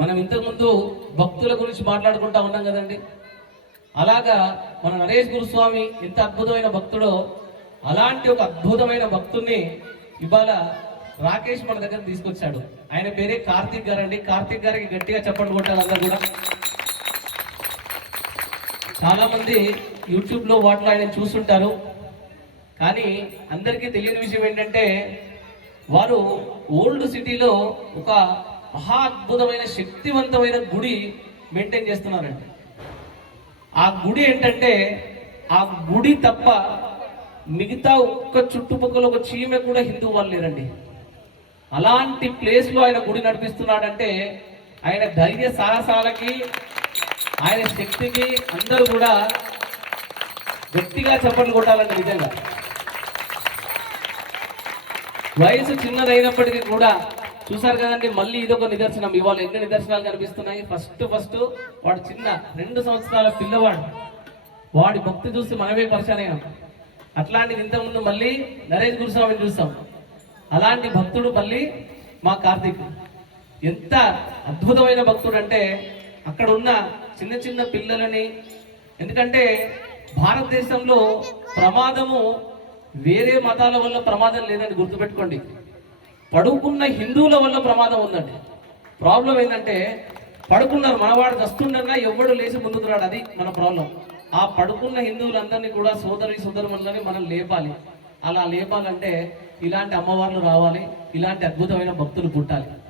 మనం ఇంతకుముందు భక్తుల గురించి మాట్లాడుకుంటా ఉన్నాం కదండి. అలాగా మన నరేష్ గురుస్వామి ఎంత అద్భుతమైన భక్తుడో అలాంటి ఒక అద్భుతమైన భక్తుడిని ఇవాళ రాకేష్ మన దగ్గర తీసుకొచ్చాడు. ఆయన పేరే కార్తీక్ గారు అండి. కార్తీక్ గారికి గట్టిగా చప్పట్లు కొట్టారు అందరూ కూడా. చాలా మంది యూట్యూబ్ లో వాటిలో ఆయన చూస్తుంటారు, కానీ అందరికీ తెలియని విషయం ఏంటంటే వారు ఓల్డ్ సిటీలో ఒక మహా అద్భుతమైన శక్తివంతమైన గుడి మెయింటైన్ చేస్తున్నారండి. ఆ గుడి ఏంటంటే ఆ గుడి తప్ప మిగతా ఒక్క చుట్టుపక్కల ఒక చీమె కూడా హిందూ వాళ్ళు లేరండి. అలాంటి ప్లేస్ లో ఆయన గుడి నడిపిస్తున్నాడంటే ఆయన ధైర్య సాహసాలకి ఆయన శక్తికి అందరూ కూడా గట్టిగా చప్పట్లు కొట్టాలండి. నిజంగా వయసు చిన్నదైనప్పటికీ కూడా చూసారు కదండి, మళ్ళీ ఇదొక నిదర్శనం. ఇవాళ ఎన్ని నిదర్శనాలు కనిపిస్తున్నాయి. ఫస్ట్ వాడు చిన్న 2 సంవత్సరాల పిల్లవాడు, వాడి భక్తి చూసి మనమే పరిచయం అయినాం. అట్లాంటిది ఇంతకుముందు మళ్ళీ నరేష్ గురుస్వామిని చూస్తాం. అలాంటి భక్తుడు మళ్ళీ మా కార్తీక్. ఎంత అద్భుతమైన భక్తుడు అంటే అక్కడ ఉన్న చిన్న చిన్న పిల్లలని, ఎందుకంటే భారతదేశంలో ప్రమాదము వేరే మతాల వల్ల ప్రమాదం లేదని గుర్తుపెట్టుకోండి, పడుకున్న హిందువుల వల్ల ప్రమాదం ఉందండి. ప్రాబ్లం ఏంటంటే పడుకున్నారు, మనవాడు వస్తుండగా ఎవడు లేచి ముందుకు రాడు, అది మన ప్రాబ్లం. ఆ పడుకున్న హిందువులందరినీ కూడా సోదరులని మనం లేపాలి. అలా లేపాలంటే ఇలాంటి అమ్మవార్లు రావాలి, ఇలాంటి అద్భుతమైన భక్తులు పుట్టాలి.